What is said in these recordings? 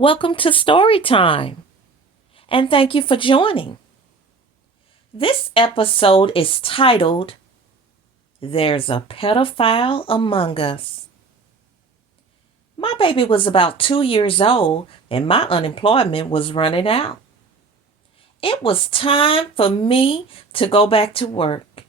Welcome to Story Time, and thank you for joining. This episode is titled, There's a Pedophile Among Us. My baby was about 2 years old, and my unemployment was running out. It was time for me to go back to work.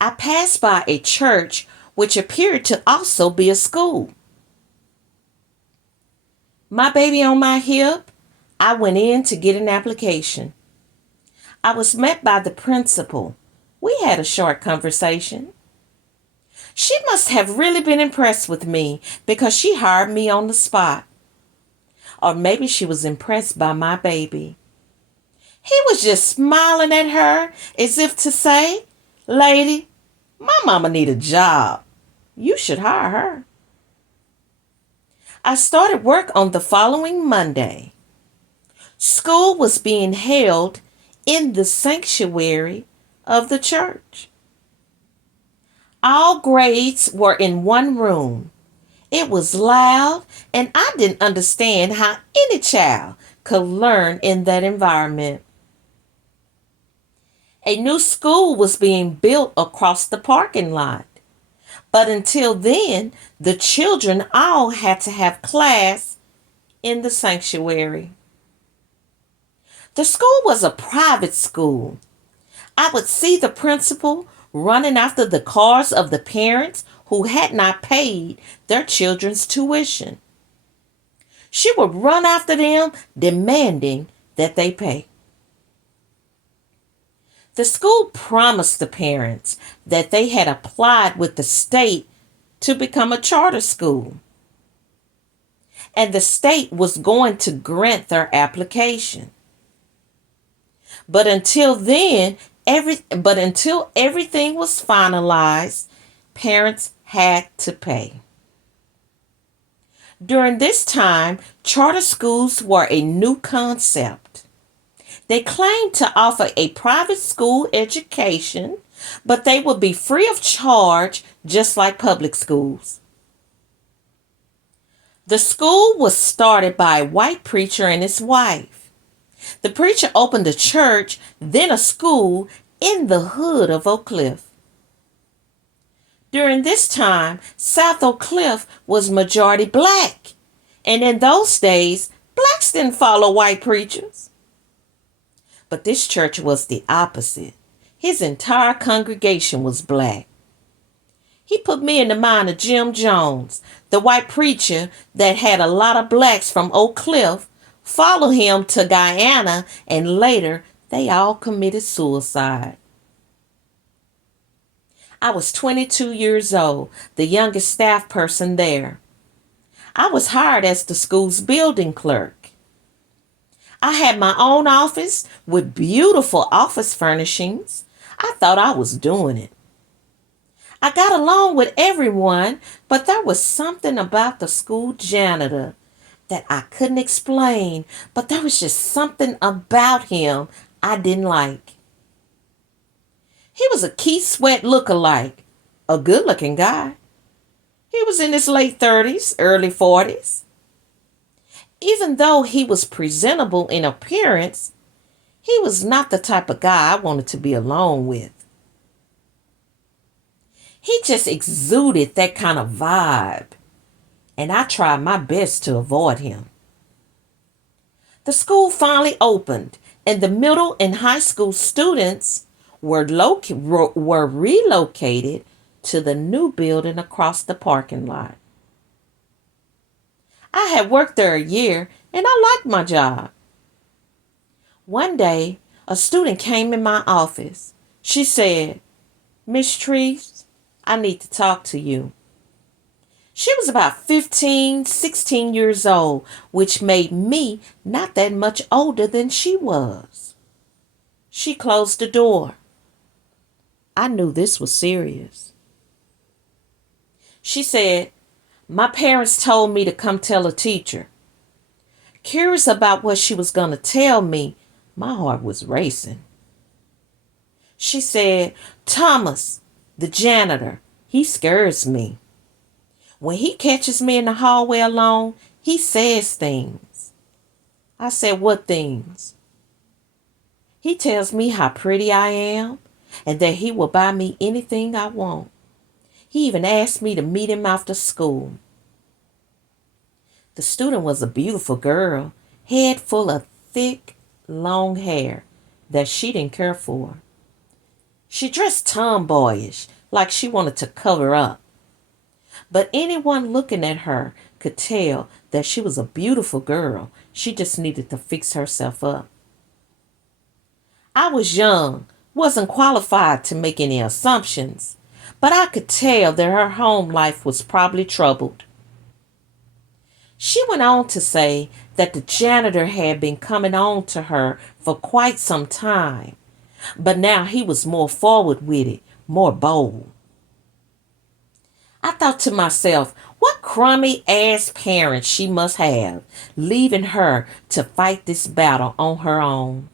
I passed by a church which appeared to also be a school. My baby on my hip, I went in to get an application. I was met by the principal. We had a short conversation. She must have really been impressed with me because she hired me on the spot. Or maybe she was impressed by my baby. He was just smiling at her as if to say, "Lady, my mama need a job. You should hire her." I started work on the following Monday. School was being held in the sanctuary of the church. All grades were in one room. It was loud, and I didn't understand how any child could learn in that environment. A new school was being built across the parking lot. But until then, the children all had to have class in the sanctuary. The school was a private school. I would see the principal running after the cars of the parents who had not paid their children's tuition. She would run after them, demanding that they pay. The school promised the parents that they had applied with the state to become a charter school, and the state was going to grant their application. But until then, until everything was finalized, parents had to pay. During this time, charter schools were a new concept. They claimed to offer a private school education, but they would be free of charge just like public schools. The school was started by a white preacher and his wife. The preacher opened a church, then a school in the hood of Oak Cliff. During this time, South Oak Cliff was majority black, and in those days, blacks didn't follow white preachers. But this church was the opposite. His entire congregation was black. He put me in the mind of Jim Jones, the white preacher that had a lot of blacks from Oak Cliff follow him to Guyana, and later they all committed suicide. I was 22 years old, the youngest staff person there. I was hired as the school's building clerk. I had my own office with beautiful office furnishings. I thought I was doing it. I got along with everyone, but there was something about the school janitor that I couldn't explain, but there was just something about him I didn't like. He was a Keith Sweat lookalike, a good-looking guy. He was in his late 30s, early 40s. Even though he was presentable in appearance, he was not the type of guy I wanted to be alone with. He just exuded that kind of vibe, and I tried my best to avoid him. The school finally opened, and the middle and high school students were relocated to the new building across the parking lot. I had worked there a year, and I liked my job. One day, a student came in my office. She said, "Miss Treves, I need to talk to you." She was about 15, 16 years old, which made me not that much older than she was. She closed the door. I knew this was serious. She said, "My parents told me to come tell a teacher." Curious about what she was going to tell me, my heart was racing. She said, "Thomas, the janitor, he scares me. When he catches me in the hallway alone, He says things. I said, what things? He tells me how pretty I am and that he will buy me anything I want. He even asked me to meet him after school. The student was a beautiful girl, head full of thick, long hair that she didn't care for. She dressed tomboyish, like she wanted to cover up. But anyone looking at her could tell that she was a beautiful girl. She just needed to fix herself up. I was young, wasn't qualified to make any assumptions, but I could tell that her home life was probably troubled. She went on to say that the janitor had been coming on to her for quite some time, but now he was more forward with it, more bold. I thought to myself, what crummy ass parents she must have, leaving her to fight this battle on her own.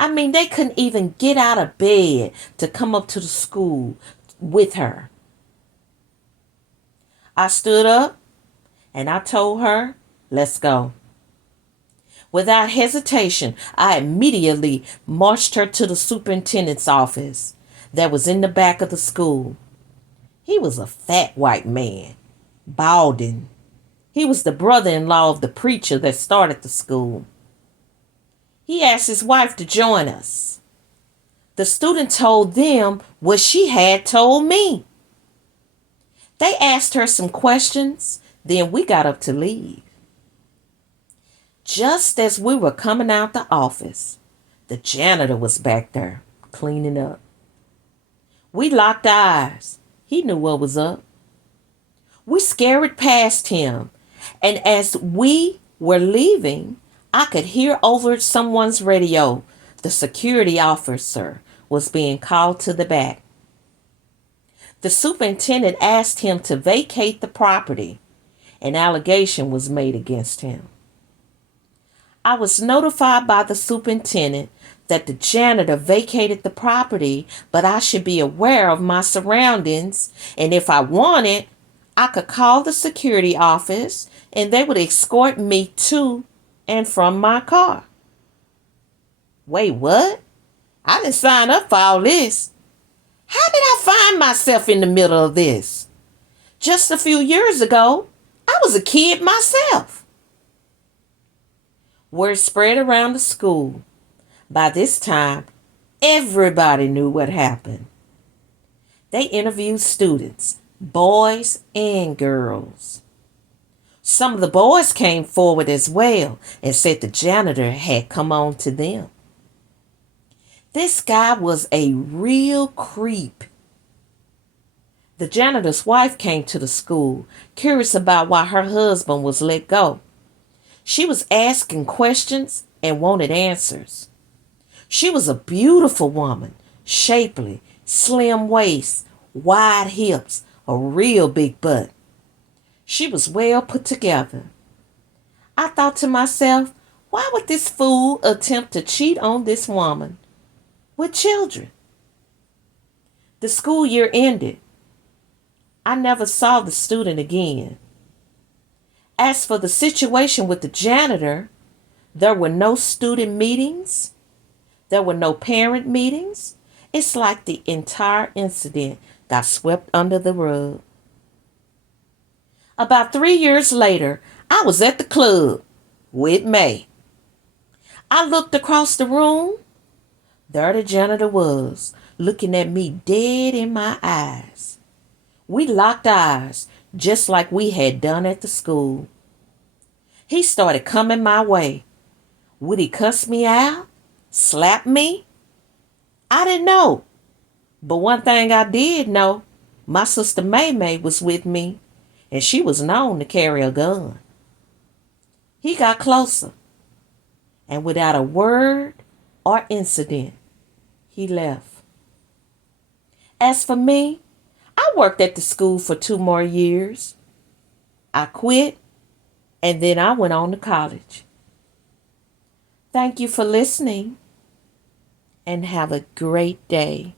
I mean, they couldn't even get out of bed to come up to the school with her. I stood up and I told her, let's go. Without hesitation, I immediately marched her to the superintendent's office that was in the back of the school. He was a fat white man, balding. He was the brother-in-law of the preacher that started the school. He asked his wife to join us. The student told them what she had told me. They asked her some questions, then we got up to leave. Just as we were coming out the office, the janitor was back there cleaning up. We locked eyes. He knew what was up. We scurried past him, and as we were leaving, I could hear over someone's radio the security officer was being called to the back. The superintendent asked him to vacate the property. An allegation was made against him. I was notified by the superintendent that the janitor vacated the property, but I should be aware of my surroundings, and if I wanted, I could call the security office and they would escort me to and from my car. Wait, what? I didn't sign up for all this. How did I find myself in the middle of this? Just a few years ago, I was a kid myself. Word spread around the school. By this time, everybody knew what happened. They interviewed students, boys and girls. Some of the boys came forward as well and said the janitor had come on to them. This guy was a real creep. The janitor's wife came to the school, curious about why her husband was let go. She was asking questions and wanted answers. She was a beautiful woman, shapely, slim waist, wide hips, a real big butt. She was well put together. I thought to myself, why would this fool attempt to cheat on this woman with children? The school year ended. I never saw the student again. As for the situation with the janitor, there were no student meetings. There were no parent meetings. It's like the entire incident got swept under the rug. About 3 years later, I was at the club with May. I looked across the room. There the janitor was, looking at me dead in my eyes. We locked eyes, just like we had done at the school. He started coming my way. Would he cuss me out? Slap me? I didn't know. But one thing I did know, my sister May was with me, and she was known to carry a gun. He got closer, and without a word or incident, he left. As for me, I worked at the school for 2 more years. I quit, and then I went on to college. Thank you for listening, and have a great day.